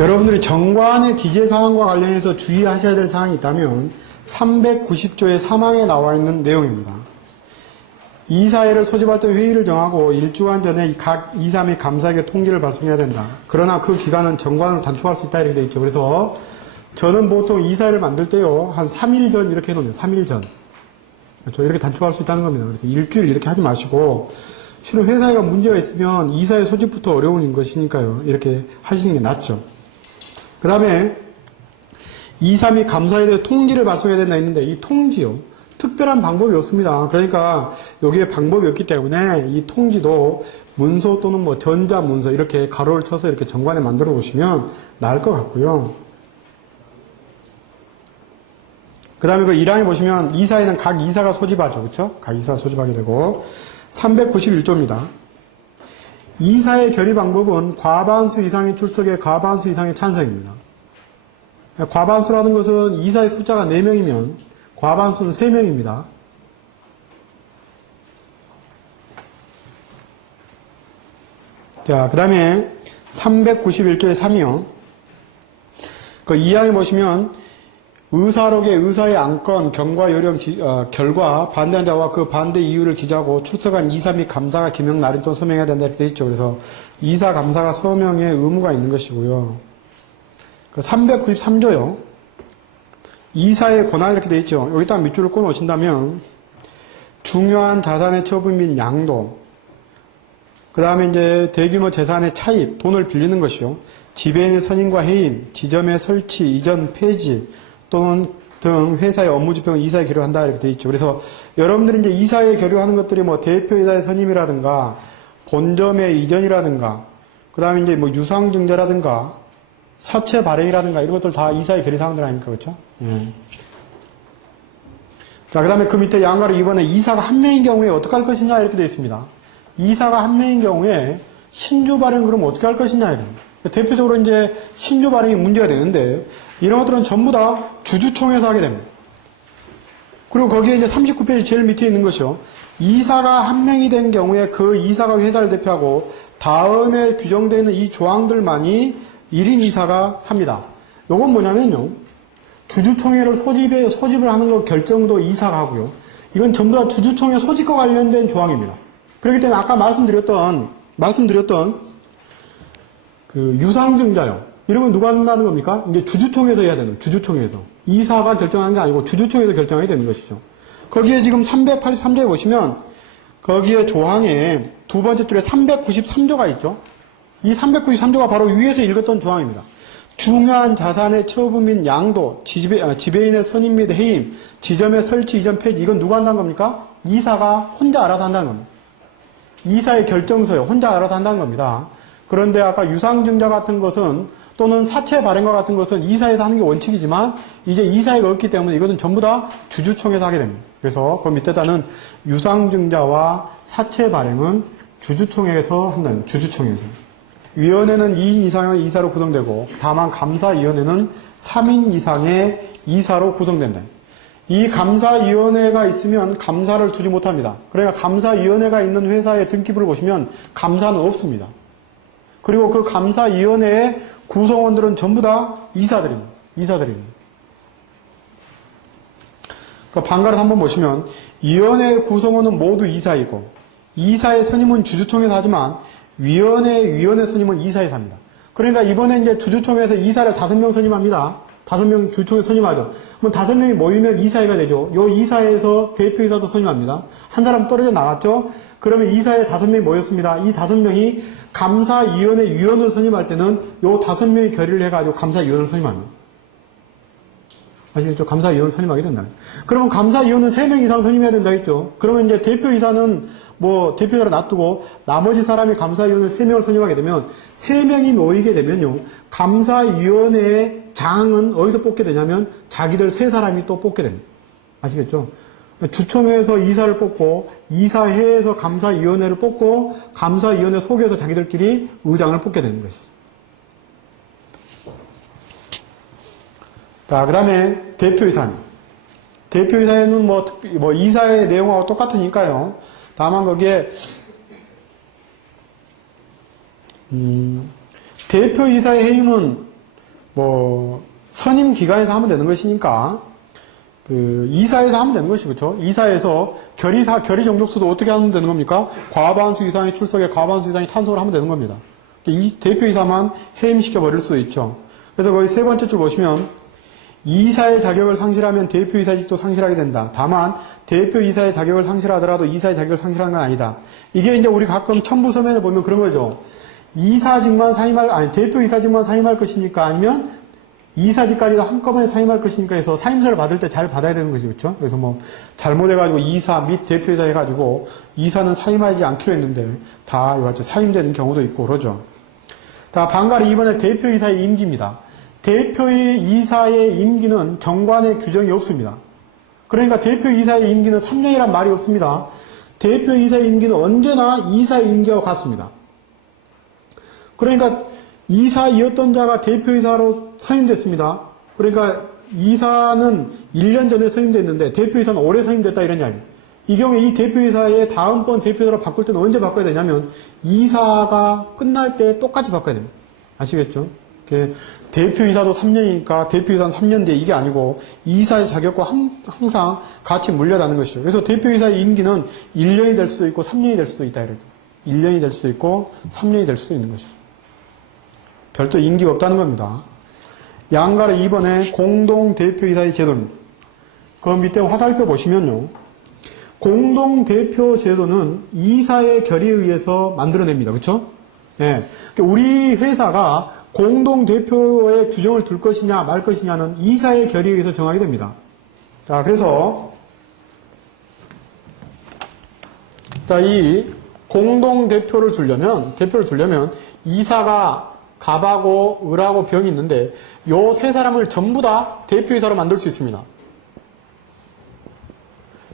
여러분들이 정관의 기재사항과 관련해서 주의하셔야 될 사항이 있다면 390조의 3항에 나와 있는 내용입니다. 이사회를 소집할 때 회의를 정하고 일주간 전에 각 이사 및 감사에게 통지를 발송해야 된다. 그러나 그 기간은 정관으로 단축할 수 있다 이렇게 되어 있죠. 그래서 저는 보통 이사회를 만들 때요, 한 3일 전 이렇게 해놓으면 3일 전. 그렇죠. 이렇게 단축할 수 있다는 겁니다. 그래서 일주일 이렇게 하지 마시고, 실은 회사가 문제가 있으면 이사회 소집부터 어려운 것이니까요. 이렇게 하시는 게 낫죠. 그 다음에 이사 및 감사에 대해 통지를 발송해야 된다 했는데, 이 통지요, 특별한 방법이 없습니다. 그러니까 여기에 방법이 없기 때문에 이 통지도 문서 또는 뭐 전자문서 이렇게 가로를 쳐서 이렇게 정관에 만들어 놓으시면 나을 것 같고요. 그 다음에 그 1항에 보시면 이사회는 각 이사가 소집하죠. 그렇죠? 각 이사가 소집하게 되고 391조입니다. 이사의 결의 방법은 과반수 이상의 출석에 과반수 이상의 찬성입니다. 과반수라는 것은 이사의 숫자가 4명이면 과반수는 3명입니다. 자, 그 다음에 391조의 3이요. 그 2항에 보시면 의사록에 의사의 안건, 경과, 요령, 결과, 반대한 자와 그 반대 이유를 기재하고 출석한 이사 및 감사가 기명 날인 또는 서명해야 된다 이렇게 되어 있죠. 그래서 이사, 감사가 서명의 의무가 있는 것이고요. 그 393조요. 이사의 권한 이렇게 되어 있죠. 여기다 밑줄을 꺼 놓으신다면 중요한 자산의 처분 및 양도, 그 다음에 이제 대규모 재산의 차입, 돈을 빌리는 것이요. 지배인의 선임과 해임, 지점의 설치, 이전, 폐지 또는 등 회사의 업무 집행을 이사에 계류한다 이렇게 되어 있죠. 그래서 여러분들이 이제 이사에 계류하는 것들이 뭐 대표이사의 선임이라든가 본점의 이전이라든가 그 다음에 이제 뭐 유상증자라든가 사채 발행이라든가 이런 것들 다 이사의 계류 사항들 아닙니까? 그렇죠? 자, 그 다음에 그 밑에 양가로 2번에 이사가 한 명인 경우에 어떻게 할 것이냐 이렇게 되어 있습니다. 이사가 한 명인 경우에 신주 발행 그러면 어떻게 할 것이냐 이런. 대표적으로 이제 신주 발행이 문제가 되는데 이런 것들은 전부 다 주주총회에서 하게 됩니다. 그리고 거기에 이제 39페이지 제일 밑에 있는 것이요. 이사가 한 명이 된 경우에 그 이사가 회사를 대표하고 다음에 규정되어 있는 이 조항들만이 1인 이사가 합니다. 이건 뭐냐면요. 주주총회를 소집을 하는 거 결정도 이사가 하고요. 이건 전부 다 주주총회 소집과 관련된 조항입니다. 그렇기 때문에 아까 말씀드렸던 그 유상증자요. 이런 건 누가 한다는 겁니까? 이제 주주총회에서 해야 되는, 주주총회에서. 이사가 결정하는 게 아니고 주주총회에서 결정해야 되는 것이죠. 거기에 지금 383조에 보시면, 거기에 조항에 두 번째 줄에 393조가 있죠. 이 393조가 바로 위에서 읽었던 조항입니다. 중요한 자산의 처분 및 양도, 지배인의 선임 및 해임, 지점의 설치, 이전, 폐지, 이건 누가 한다는 겁니까? 이사가 혼자 알아서 한다는 겁니다. 이사의 결정서요. 혼자 알아서 한다는 겁니다. 그런데 아까 유상증자 같은 것은 또는 사채 발행과 같은 것은 이사에서 하는 게 원칙이지만 이제 이사회가 없기 때문에 이것은 전부 다 주주총회에서 하게 됩니다. 그래서 그 밑에다는 유상증자와 사채 발행은 주주총회에서 한다는 주주총회에서. 위원회는 2인 이상의 이사로 구성되고 다만 감사위원회는 3인 이상의 이사로 구성된다. 이 감사위원회가 있으면 감사를 두지 못합니다. 그러니까 감사위원회가 있는 회사의 등기부를 보시면 감사는 없습니다. 그리고 그 감사위원회의 구성원들은 전부 다 이사들입니다. 그 방가를 한번 보시면 위원회 구성원은 모두 이사이고 이사의 선임은 주주총회에서 하지만 위원회 선임은 이사에서 합니다. 그러니까 이번에 이제 주주총회에서 이사를 5명 선임합니다. 5명 주주총회 선임하죠. 그럼 5명이 모이면 이사회가 되죠. 요 이사회에서 대표이사도 선임합니다. 한 사람 떨어져 나갔죠. 그러면 이사회 5명이 모였습니다. 이 5명이 감사위원회 위원을 선임할 때는 요 5명이 결의를 해가지고 감사위원을 선임합니다. 아시겠죠? 감사위원을 선임하게 된다. 그러면 감사위원은 3명 이상 선임해야 된다 했죠. 그러면 이제 대표이사는 뭐 대표자를 놔두고 나머지 사람이 감사위원을 3명을 선임하게 되면 3명이 모이게 되면요. 감사위원회의 장은 어디서 뽑게 되냐면 자기들 3사람이 또 뽑게 됩니다. 아시겠죠? 주총회에서 이사를 뽑고 이사회에서 감사위원회를 뽑고 감사위원회 속에서 자기들끼리 의장을 뽑게 되는 것이죠. 자, 그 다음에 대표이사입니다. 대표이사회는 뭐 이사회 내용하고 똑같으니까요. 다만 거기에 대표이사의 해임은 뭐 선임 기관에서 하면 되는 것이니까 이사에서 하면 되는 것이죠. 그렇죠? 이사에서 결의 정족수도 어떻게 하면 되는 겁니까? 과반수 이상의 출석에 과반수 이상의 탄속을 하면 되는 겁니다. 이 대표이사만 해임시켜 버릴 수도 있죠. 그래서 거기 세 번째 줄 보시면 이사의 자격을 상실하면 대표이사직도 상실하게 된다. 다만 대표이사의 자격을 상실하더라도 이사의 자격을 상실하는 건 아니다. 이게 이제 우리 가끔 첨부 서면에 보면 그런 거죠. 대표이사직만 사임할 것입니까? 아니면 이사직까지도 한꺼번에 사임할 것이니까 해서 사임서를 받을 때 잘 받아야 되는 거죠. 그렇죠? 그래서 뭐 잘못해가지고 이사 및 대표이사 해가지고 이사는 사임하지 않기로 했는데 다 이같이 사임되는 경우도 있고 그러죠. 자, 반가리 2번에 대표이사의 임기입니다. 대표이사의 임기는 정관의 규정이 없습니다. 그러니까 대표이사의 임기는 3년이란 말이 없습니다. 대표이사의 임기는 언제나 이사의 임기와 같습니다. 그러니까 이사이었던 자가 대표이사로 선임됐습니다. 그러니까 이사는 1년 전에 선임됐는데 대표이사는 올해 선임됐다 이런 이야기입니다. 이 경우에 이 대표이사의 다음번 대표이사로 바꿀 때는 언제 바꿔야 되냐면 이사가 끝날 때 똑같이 바꿔야 됩니다. 아시겠죠? 대표이사도 3년이니까 대표이사는 3년 뒤에 이게 아니고 이사의 자격과 항상 같이 물려다는 것이죠. 그래서 대표이사의 임기는 1년이 될 수도 있고 3년이 될 수도 있다. 1년이 될 수도 있고 3년이 될 수도 있는 것이죠. 별도 임기가 없다는 겁니다. 양가로 2번에 공동대표이사의 제도입니다. 그 밑에 화살표 보시면요. 공동대표 제도는 이사의 결의에 의해서 만들어냅니다. 그렇죠? 네. 우리 회사가 공동대표의 규정을 둘 것이냐 말 것이냐는 이사의 결의에 의해서 정하게 됩니다. 자, 그래서 이 공동대표를 두려면 이사가 갑하고 을하고 병이 있는데 요 세 사람을 전부 다 대표이사로 만들 수 있습니다.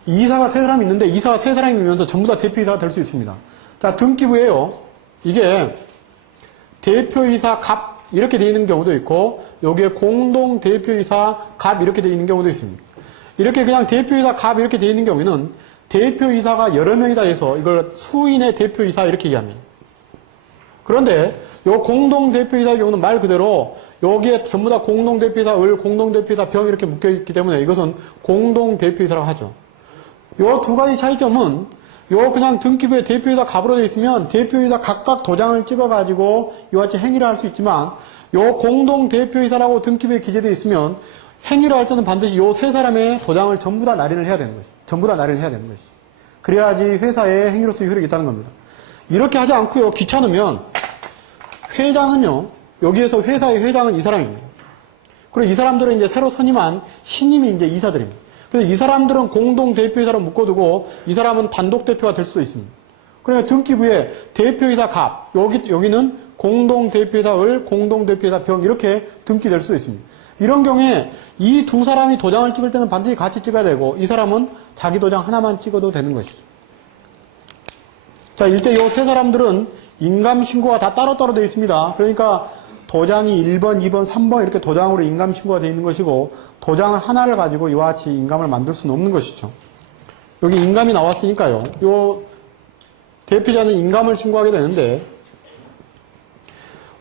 이사가 세 사람이 있는데 이사가 세 사람이면서 전부 다 대표이사가 될 수 있습니다. 자, 등기부에요. 이게 대표이사 갑 이렇게 되어 있는 경우도 있고 여기에 공동대표이사 갑 이렇게 되어 있는 경우도 있습니다. 이렇게 그냥 대표이사 갑 이렇게 되어 있는 경우에는 대표이사가 여러 명이다 해서 이걸 수인의 대표이사 이렇게 얘기합니다. 그런데 요 공동대표이사의 경우는 말 그대로 여기에 전부 다 공동대표이사 을, 공동대표이사 병 이렇게 묶여있기 때문에 이것은 공동대표이사라고 하죠. 요 두 가지 차이점은 요 그냥 등기부에 대표이사 갑으로 되어 있으면 대표이사 각각 도장을 찍어가지고 이와 같이 행위를 할 수 있지만 요 공동대표이사라고 등기부에 기재되어 있으면 행위를 할 때는 반드시 요 세 사람의 도장을 전부 다 날인을 해야 되는 것이죠. 전부 다 날인을 해야 되는 것이죠. 그래야지 회사의 행위로서의 효력이 있다는 겁니다. 이렇게 하지 않고요. 귀찮으면 회장은요. 여기에서 회사의 회장은 이 사람입니다. 그리고 이 사람들은 이제 새로 선임한 신임이 이제 이사들입니다. 그래서 이 사람들은 공동대표이사로 묶어두고 이 사람은 단독대표가 될 수도 있습니다. 그러니까 등기부에 대표이사 갑, 여기는 공동대표이사 을, 공동대표이사 병 이렇게 등기될 수도 있습니다. 이런 경우에 이 두 사람이 도장을 찍을 때는 반드시 같이 찍어야 되고 이 사람은 자기 도장 하나만 찍어도 되는 것이죠. 자, 이때 이 세 사람들은 인감신고가 다 따로따로 되어 있습니다. 그러니까 도장이 1번, 2번, 3번 이렇게 도장으로 인감신고가 되어 있는 것이고 도장을 하나를 가지고 이와 같이 인감을 만들 수는 없는 것이죠. 여기 인감이 나왔으니까요. 요 대표자는 인감을 신고하게 되는데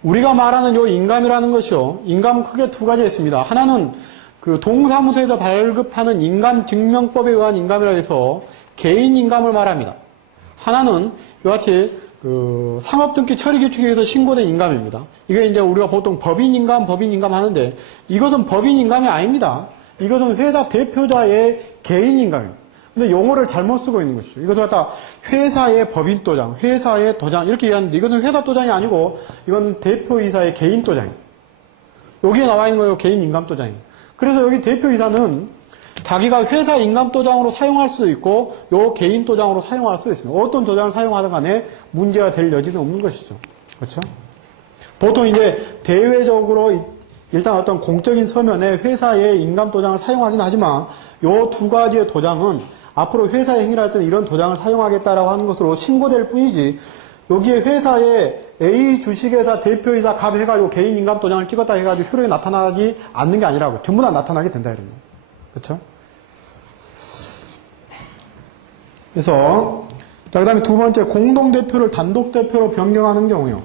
우리가 말하는 요 인감이라는 것이요. 인감은 크게 두 가지가 있습니다. 하나는 그 동사무소에서 발급하는 인감증명법에 의한 인감이라 해서 개인 인감을 말합니다. 하나는 이와 같이 그 상업등기 처리규칙에 의해서 신고된 인감입니다. 이게 이제 우리가 보통 법인인감 하는데 이것은 법인인감이 아닙니다. 이것은 회사 대표자의 개인인감입니다. 근데 용어를 잘못 쓰고 있는 것이죠. 이것을 갖다 회사의 법인도장, 회사의 도장 이렇게 얘기하는데 이것은 회사 도장이 아니고 이건 대표이사의 개인 도장입니다. 여기에 나와 있는 거예요. 개인 인감도장입니다. 그래서 여기 대표이사는 자기가 회사 인감도장으로 사용할 수도 있고 요 개인 도장으로 사용할 수도 있습니다. 어떤 도장을 사용하든 간에 문제가 될 여지는 없는 것이죠. 그렇죠? 보통 이제 대외적으로 일단 어떤 공적인 서면에 회사의 인감도장을 사용하긴 하지만 요 두 가지의 도장은 앞으로 회사에 행위를 할 때는 이런 도장을 사용하겠다라고 하는 것으로 신고될 뿐이지 여기에 회사에 A 주식회사 대표이사 갑 해가지고 개인 인감도장을 찍었다 해가지고 효력이 나타나지 않는 게 아니라고 전부 다 나타나게 된다 이런 거예요. 그렇죠? 그래서 자 그다음에 두 번째 공동대표를 단독대표로 변경하는 경우요.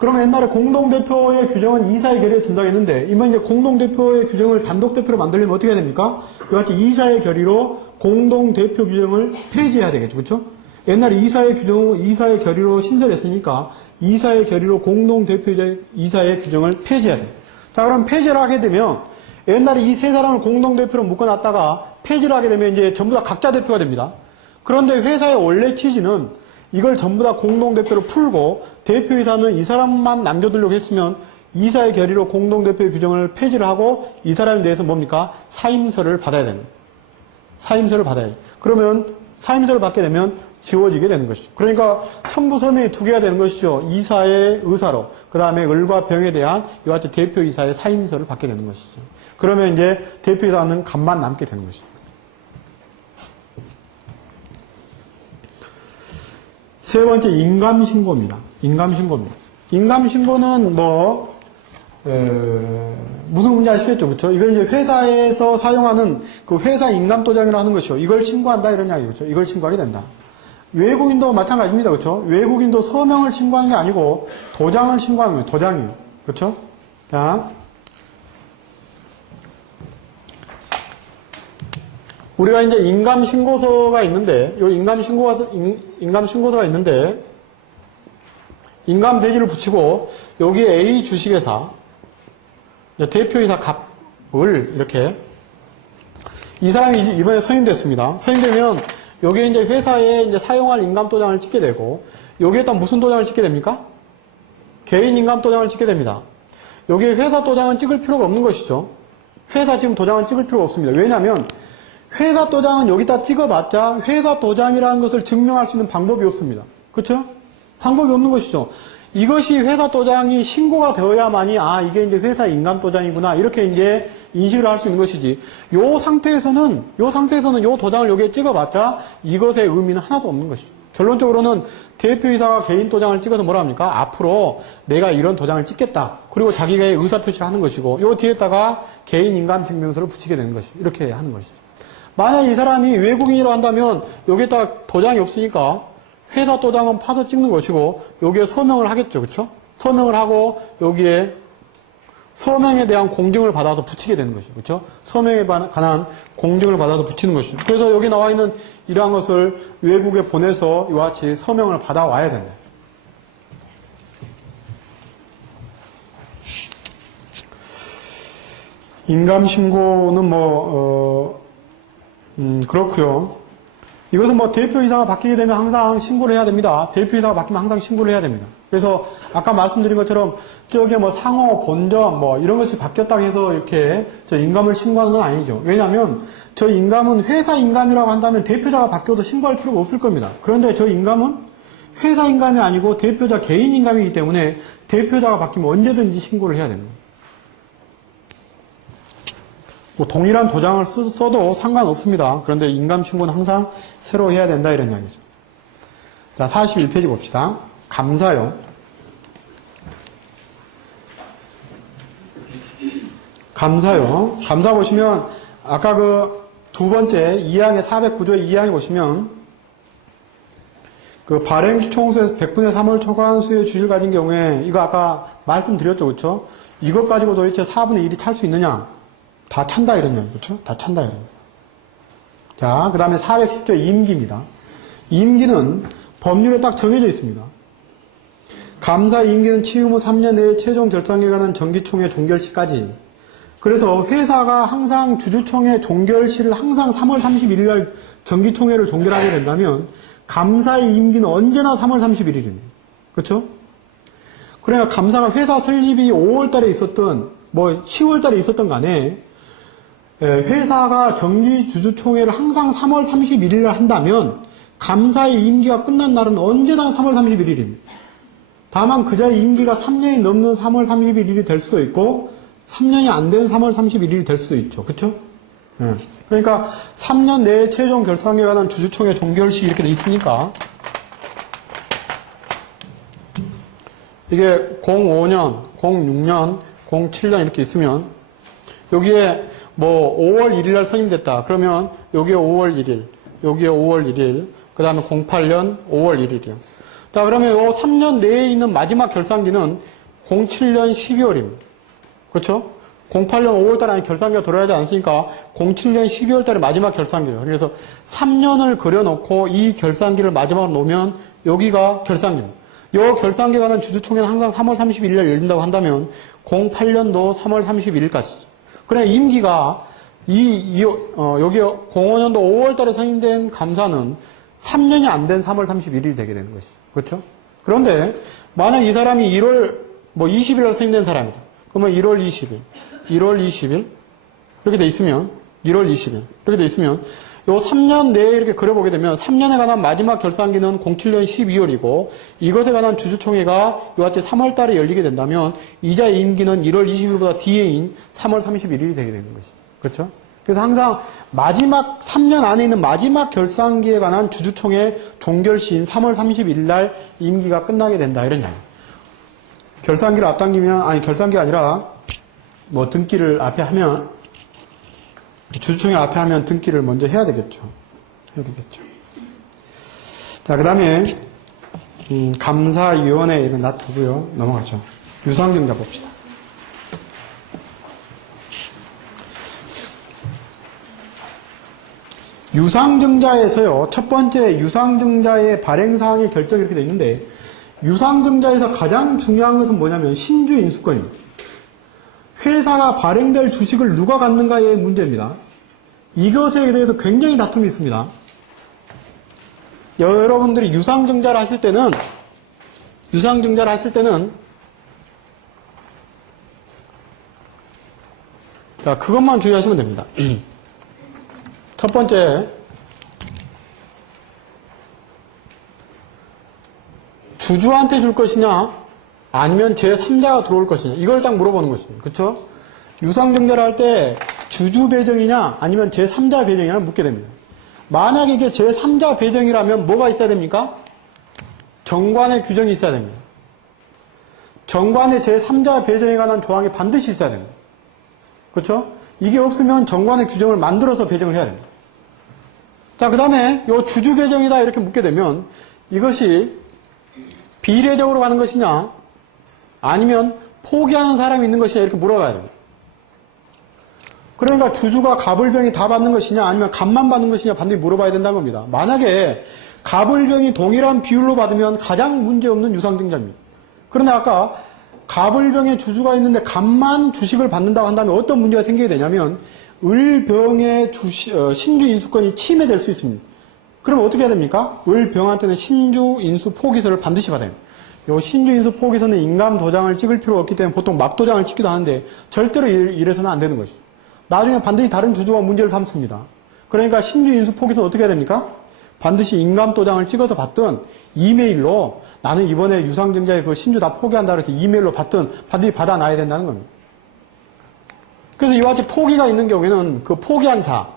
그러면 옛날에 공동대표의 규정은 이사의 결의에 준다고 했는데, 이번 이제 공동대표의 규정을 단독대표로 만들려면 어떻게 해야 됩니까? 이와 같이 이사의 결의로 공동대표 규정을 폐지해야 되겠죠. 그렇죠? 옛날에 이사의 결의로 신설했으니까, 이사의 결의로 공동대표 이사의 규정을 폐지해야 돼요. 자, 그럼 폐지를 하게 되면, 옛날에 이 세 사람을 공동대표로 묶어놨다가, 폐지를 하게 되면 이제 전부 다 각자 대표가 됩니다. 그런데 회사의 원래 취지는 이걸 전부 다 공동대표로 풀고 대표이사는 이 사람만 남겨두려고 했으면 이사의 결의로 공동대표의 규정을 폐지를 하고 이 사람에 대해서 뭡니까? 사임서를 받아야 됩니다. 사임서를 받아야 돼요. 그러면 사임서를 받게 되면 지워지게 되는 것이죠. 그러니까 첨부 서명이 두 개가 되는 것이죠. 이사의 의사로, 그 다음에 을과 병에 대한 이와 같이 대표이사의 사임서를 받게 되는 것이죠. 그러면 이제 대표이사는 간만 남게 되는 것이죠. 세 번째, 인감신고입니다. 인감신고입니다. 인감신고는 무슨 문제 아시겠죠? 그렇죠? 이걸 이제 회사에서 사용하는 그 회사 인감도장이라고 하는 것이요. 이걸 신고한다, 이런 이야기죠. 이걸 신고하게 된다. 외국인도 마찬가지입니다. 그렇죠? 외국인도 서명을 신고하는 게 아니고 도장을 신고하는 거예요. 도장이요. 그렇죠? 자. 우리가 이제 인감신고서가 있는데, 요 인감신고서가 있는데, 인감대지를 붙이고, 여기에 A 주식회사, 대표이사 갑을, 이렇게, 이 사람이 이번에 선임됐습니다. 선임되면, 여기에 이제 회사에 이제 사용할 인감도장을 찍게 되고, 여기에다 무슨 도장을 찍게 됩니까? 개인 인감도장을 찍게 됩니다. 여기에 회사 도장은 찍을 필요가 없는 것이죠. 회사 지금 도장은 찍을 필요가 없습니다. 왜냐하면, 회사 도장은 여기다 찍어봤자 회사 도장이라는 것을 증명할 수 있는 방법이 없습니다. 그렇죠? 방법이 없는 것이죠. 이것이 회사 도장이 신고가 되어야만이 이게 이제 회사 인감 도장이구나 이렇게 이제 인식을 할 수 있는 것이지. 요 상태에서는 요 도장을 여기에 찍어봤자 이것의 의미는 하나도 없는 것이죠. 결론적으로는 대표이사가 개인 도장을 찍어서 뭐라 합니까? 앞으로 내가 이런 도장을 찍겠다. 그리고 자기가 의사표시를 하는 것이고 요 뒤에다가 개인 인감증명서를 붙이게 되는 것이죠. 이렇게 하는 것이죠. 만약 이 사람이 외국인이라고 한다면 여기에다 도장이 없으니까 회사 도장은 파서 찍는 것이고 여기에 서명을 하겠죠. 그렇죠? 서명을 하고 여기에 서명에 대한 공증을 받아서 붙이게 되는 것이죠. 그렇죠? 서명에 관한 공증을 받아서 붙이는 것이죠. 그래서 여기 나와 있는 이러한 것을 외국에 보내서 이와 같이 서명을 받아와야 된다. 인감신고는 그렇고요. 이것은 대표이사가 바뀌게 되면 항상 신고를 해야 됩니다. 대표이사가 바뀌면 항상 신고를 해야 됩니다. 그래서 아까 말씀드린 것처럼 저기 상호, 본점 이런 것이 바뀌었다고 해서 이렇게 저 인감을 신고하는 건 아니죠. 왜냐하면 저 인감은 회사 인감이라고 한다면 대표자가 바뀌어도 신고할 필요가 없을 겁니다. 그런데 저 인감은 회사 인감이 아니고 대표자 개인 인감이기 때문에 대표자가 바뀌면 언제든지 신고를 해야 됩니다. 동일한 도장을 써도 상관없습니다. 그런데 인감신고는 항상 새로 해야 된다 이런 이야기죠. 자, 41페이지 봅시다. 감사요. 감사 보시면 아까 그 두 번째 2항의 409조의 2항에 보시면 그 발행시 총수에서 100분의 3을 초과한 수의 주식을 가진 경우에 이거 아까 말씀드렸죠. 그렇죠? 이것 가지고 도대체 4분의 1이 찰 수 있느냐? 다 찬다 이런 얘기, 그렇죠? 다 찬다 이런 얘기. 자, 그 다음에 410조 임기입니다. 임기는 법률에 딱 정해져 있습니다. 감사 임기는 취임 후 3년 내에 최종 결정에 관한 정기총회 종결시까지. 그래서 회사가 항상 주주총회 종결시를 항상 3월 31일 날 정기총회를 종결하게 된다면 감사의 임기는 언제나 3월 31일입니다. 그렇죠? 그러니까 감사가 회사 설립이 5월 달에 있었던 10월 달에 있었던 간에 회사가 정기 주주총회를 항상 3월 31일에 한다면 감사의 임기가 끝난 날은 언제나 3월 31일입니다. 다만 그자의 임기가 3년이 넘는 3월 31일이 될 수도 있고 3년이 안 된 3월 31일이 될 수도 있죠. 그렇죠? 그러니까 3년 내에 최종 결산에 관한 주주총회 종결시 이렇게 돼 있으니까 이게 05년, 06년, 07년 이렇게 있으면 여기에 5월 1일 날 선임됐다. 그러면 여기에 5월 1일, 여기에 5월 1일, 그 다음에 08년 5월 1일이요. 자, 그러면 요 3년 내에 있는 마지막 결산기는 07년 12월입니다. 그렇죠? 08년 5월달에 아니 결산기가 돌아가지 않았으니까 07년 12월달에 마지막 결산기예요. 그래서 3년을 그려놓고 이 결산기를 마지막으로 놓으면 여기가 결산기입니다. 요 결산기에 관한 주주총회는 항상 3월 31일 날 열린다고 한다면 08년도 3월 31일까지죠. 그러니까 임기가 여기 05년도 5월달에 선임된 감사는 3년이 안 된 3월 31일이 되게 되는 것이죠. 그렇죠? 그런데 만약 이 사람이 1월 20일에 선임된 사람이다. 그러면 1월 20일 이렇게 돼 있으면 1월 20일 이렇게 돼 있으면 요 3년 내에 이렇게 그려보게 되면 3년에 관한 마지막 결산기는 07년 12월이고 이것에 관한 주주총회가 이같이 3월 달에 열리게 된다면 이자의 임기는 1월 20일보다 뒤에인 3월 31일이 되게 되는 것이죠. 그렇죠? 그래서 항상 마지막 3년 안에 있는 마지막 결산기에 관한 주주총회 종결시인 3월 31일 날 임기가 끝나게 된다 이런 이야기. 결산기를 앞당기면 아니 결산기가 아니라 등기를 앞에 하면 주주총회 앞에 하면 등기를 먼저 해야 되겠죠. 자, 그 다음에 감사위원회 이건 놔두고요. 넘어가죠. 유상증자 봅시다. 유상증자에서요. 첫 번째 유상증자의 발행사항의 결정이 이렇게 되어 있는데 유상증자에서 가장 중요한 것은 뭐냐면 신주인수권입니다. 회사가 발행될 주식을 누가 갖는가의 문제입니다. 이것에 대해서 굉장히 다툼이 있습니다. 여러분들이 유상증자를 하실 때는 자, 그것만 주의하시면 됩니다. 첫 번째, 주주한테 줄 것이냐 아니면 제3자가 들어올 것이냐 이걸 딱 물어보는 것입니다. 그렇죠? 유상증자를 할 때 주주 배정이냐 아니면 제3자 배정이냐 묻게 됩니다. 만약에 이게 제3자 배정이라면 뭐가 있어야 됩니까? 정관의 규정이 있어야 됩니다. 정관의 제3자 배정에 관한 조항이 반드시 있어야 됩니다. 그렇죠? 이게 없으면 정관의 규정을 만들어서 배정을 해야 됩니다. 자, 그 다음에 요 주주 배정이다 이렇게 묻게 되면 이것이 비례적으로 가는 것이냐 아니면 포기하는 사람이 있는 것이냐 이렇게 물어봐야 됩니다. 그러니까 주주가 갑을병이 다 받는 것이냐 아니면 갑만 받는 것이냐 반드시 물어봐야 된다는 겁니다. 만약에 갑을병이 동일한 비율로 받으면 가장 문제없는 유상증자입니다. 그런데 아까 갑을병의 주주가 있는데 갑만 주식을 받는다고 한다면 어떤 문제가 생기게 되냐면 을병의 신주인수권이 침해될 수 있습니다. 그럼 어떻게 해야 됩니까? 을병한테는 신주인수 포기서를 반드시 받아야 됩니다. 요 신주인수 포기서는 인감 도장을 찍을 필요가 없기 때문에 보통 막 도장을 찍기도 하는데 절대로 이래서는 안 되는 것이죠. 나중에 반드시 다른 주주가 문제를 삼습니다. 그러니까 신주인수 포기서는 어떻게 해야 됩니까? 반드시 인감 도장을 찍어서 받든 이메일로 나는 이번에 유상증자에 그 신주 다 포기한다 그래서 이메일로 받든 반드시 받아놔야 된다는 겁니다. 그래서 이와 같이 포기가 있는 경우에는 그 포기한 자,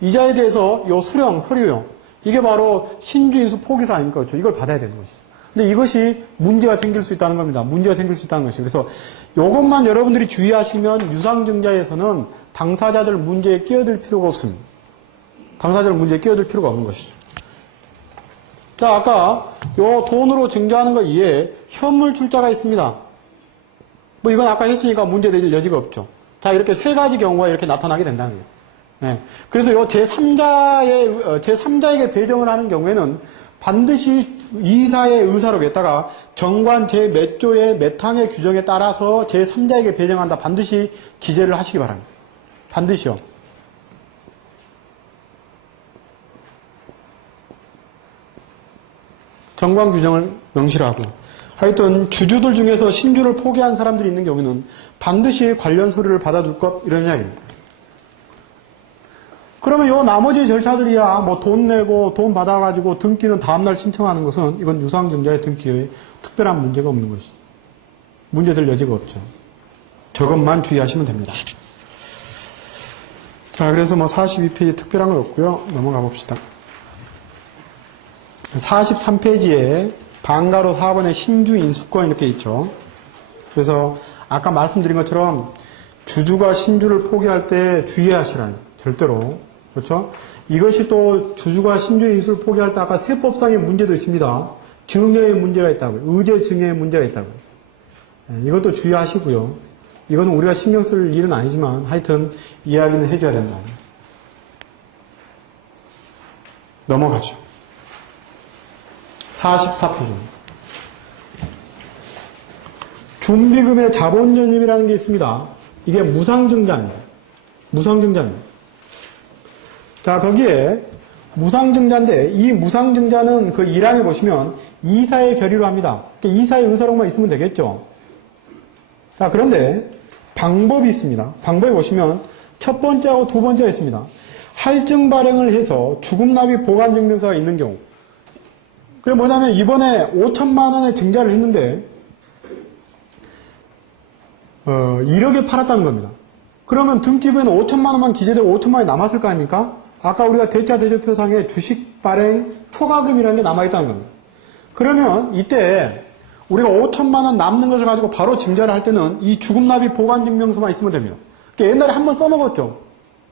이자에 대해서 요 수령, 서류용 이게 바로 신주인수 포기서 아닙니까? 그렇죠? 이걸 받아야 되는 것이죠. 근데 이것이 문제가 생길 수 있다는 겁니다. 문제가 생길 수 있다는 것이죠. 그래서 이것만 여러분들이 주의하시면 유상증자에서는 당사자들 문제에 끼어들 필요가 없습니다. 당사자들 문제에 끼어들 필요가 없는 것이죠. 자, 아까 요 돈으로 증자하는 것 이외에 현물 출자가 있습니다. 뭐 이건 아까 했으니까 문제될 여지가 없죠. 자, 이렇게 세 가지 경우가 이렇게 나타나게 된다는 거예요. 네. 그래서 요 제3자에게 배정을 하는 경우에는 반드시 이사의 의사로 했다가 정관 제 몇 조의 몇 항의 규정에 따라서 제3자에게 배정한다. 반드시 기재를 하시기 바랍니다. 반드시요. 정관 규정을 명시를 하고 하여튼 주주들 중에서 신주를 포기한 사람들이 있는 경우는 반드시 관련 서류를 받아줄 것 이런 이야기입니다. 그러면 요 나머지 절차들이야 뭐 돈 내고 돈 받아가지고 등기는 다음날 신청하는 것은 이건 유상증자의 등기에 특별한 문제가 없는 것이죠. 문제될 여지가 없죠. 저것만 주의하시면 됩니다. 자, 그래서 뭐 42페이지 특별한 건 없고요. 넘어가 봅시다. 43페이지에 방가로 4번에 신주인수권 이렇게 있죠. 그래서 아까 말씀드린 것처럼 주주가 신주를 포기할 때 주의하시라는 절대로. 그렇죠? 이것이 또 주주가 신주인수를 포기할 때 아까 세법상의 문제도 있습니다. 증여에 문제가 있다고요. 의제 증여에 문제가 있다고요. 이것도 주의하시고요. 이거는 우리가 신경 쓸 일은 아니지만 하여튼 이야기는 해줘야 된다. 넘어가죠. 44페이지. 준비금의 자본전입이라는 게 있습니다. 이게 무상증자입니다. 무상증자입니다. 자, 거기에 무상증자인데 이 무상증자는 그 1항에 보시면 이사의 결의로 합니다. 그러니까 이사의 의사록만 있으면 되겠죠. 자, 그런데 방법이 있습니다. 방법에 보시면 첫 번째하고 두 번째가 있습니다. 할증 발행을 해서 주금납입 보관증명서가 있는 경우. 그게 뭐냐면 이번에 5천만 원의 증자를 했는데 1억에 팔았다는 겁니다. 그러면 등기부에는 5천만 원만 기재되고 5천만 원이 남았을 거 아닙니까? 아까 우리가 대차 대조표상에 주식 발행 초과금이라는 게 남아있다는 겁니다. 그러면 이때 우리가 5천만 원 남는 것을 가지고 바로 증자를 할 때는 이 주금납입 보관증명서만 있으면 됩니다. 그러니까 옛날에 한번 써먹었죠.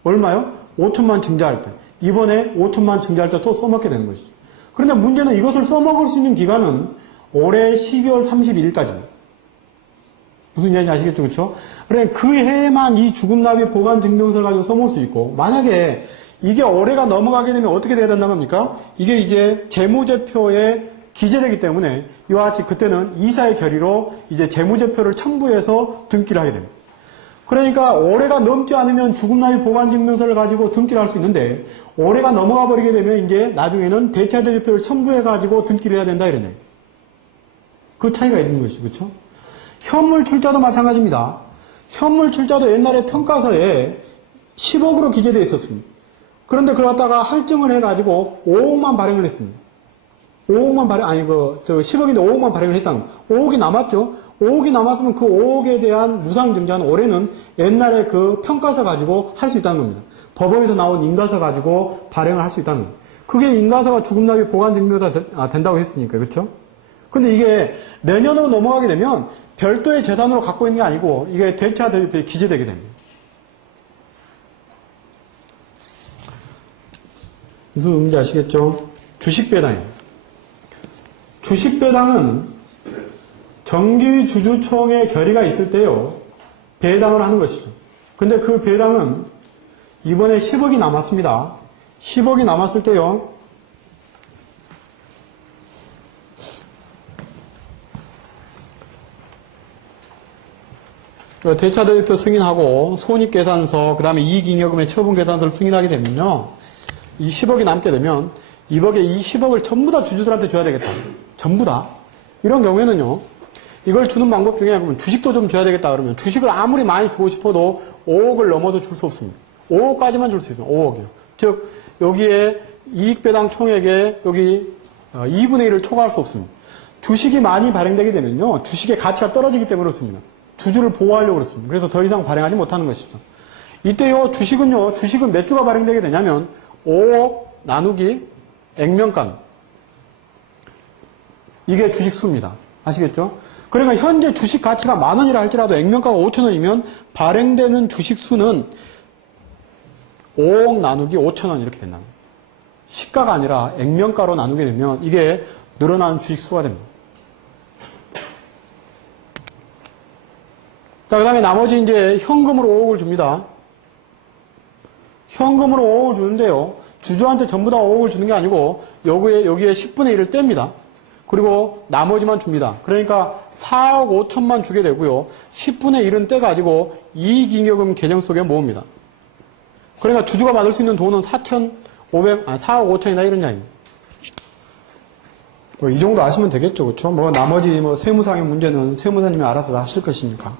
얼마요? 5천만 증자할 때. 이번에 5천만 증자할 때 또 써먹게 되는 것이죠. 그런데 문제는 이것을 써먹을 수 있는 기간은 올해 12월 31일까지입니다. 무슨 이야기인지 아시겠죠? 그렇죠? 그러니까 그 해에만 이 주금납입 보관증명서를 가지고 써먹을 수 있고, 만약에 이게 올해가 넘어가게 되면 어떻게 돼야 된단 말입니까? 이게 이제 재무제표에 기재되기 때문에 이와 같이 그때는 이사의 결의로 이제 재무제표를 첨부해서 등기를 하게 됩니다. 그러니까 올해가 넘지 않으면 주금납입 보관증명서를 가지고 등기를 할 수 있는데 올해가 넘어가 버리게 되면 이제 나중에는 대차대조표를 첨부해가지고 등기를 해야 된다 이런 얘기. 그 차이가 있는 것이죠. 그렇죠? 현물출자도 마찬가지입니다. 현물출자도 옛날에 평가서에 10억으로 기재되어 있었습니다. 그런데 그걸 갖다가 할증을 해가지고 5억만 발행을 했습니다. 5억만 발행, 10억인데 5억만 발행을 했다는 거예요. 5억이 남았죠? 5억이 남았으면 그 5억에 대한 무상증자는 올해는 옛날에 그 평가서 가지고 할 수 있다는 겁니다. 법원에서 나온 인가서 가지고 발행을 할 수 있다는 거예요. 그게 인가서가 주금납입 보관증명서가 된다고 했으니까, 그렇죠? 근데 이게 내년으로 넘어가게 되면 별도의 재산으로 갖고 있는 게 아니고 이게 대차 대조표에 기재되게 됩니다. 무슨 의미인지 아시겠죠? 주식배당이에요. 주식배당은 정기주주총회 결의가 있을 때요, 배당을 하는 것이죠. 근데 그 배당은 이번에 10억이 남았습니다. 10억이 남았을 때요, 대차대조표 승인하고 손익계산서, 그 다음에 이익잉여금의 처분계산서를 승인하게 되면요, 이 10억이 남게 되면 이번에 이 10억을 전부 다 주주들한테 줘야 되겠다. 전부 다. 이런 경우에는요, 이걸 주는 방법 중에 보면 주식도 좀 줘야 되겠다 그러면 주식을 아무리 많이 주고 싶어도 5억을 넘어서 줄 수 없습니다. 5억까지만 줄 수 있습니다. 5억이요. 즉 여기에 이익배당 총액에 여기 2분의 1을 초과할 수 없습니다. 주식이 많이 발행되게 되면요, 주식의 가치가 떨어지기 때문에 그렇습니다. 주주를 보호하려고 그렇습니다. 그래서 더 이상 발행하지 못하는 것이죠. 이때요, 주식은 몇 주가 발행되게 되냐면 5억 나누기 액면가, 이게 주식수입니다. 아시겠죠? 그러니까 현재 주식 가치가 10,000원이라 할지라도 액면가가 5,000원이면 발행되는 주식수는 5억 나누기 5,000원 이렇게 된다. 시가가 아니라 액면가로 나누게 되면 이게 늘어나는 주식수가 됩니다. 자, 그 다음에 나머지 이제 현금으로 5억을 줍니다. 현금으로 5억을 주는데요, 주주한테 전부 다 5억을 주는 게 아니고 여기에 10분의 1을 뗍니다. 그리고 나머지만 줍니다. 그러니까 4억 5천만 주게 되고요, 10분의 1은 떼가지고 이익잉여금 계정 속에 모읍니다. 그러니까 주주가 받을 수 있는 돈은 4억 5천이다 이런 이야기입니다. 이 정도 아시면 되겠죠, 그렇죠? 나머지 세무상의 문제는 세무사님이 알아서 다 하실 것이니까.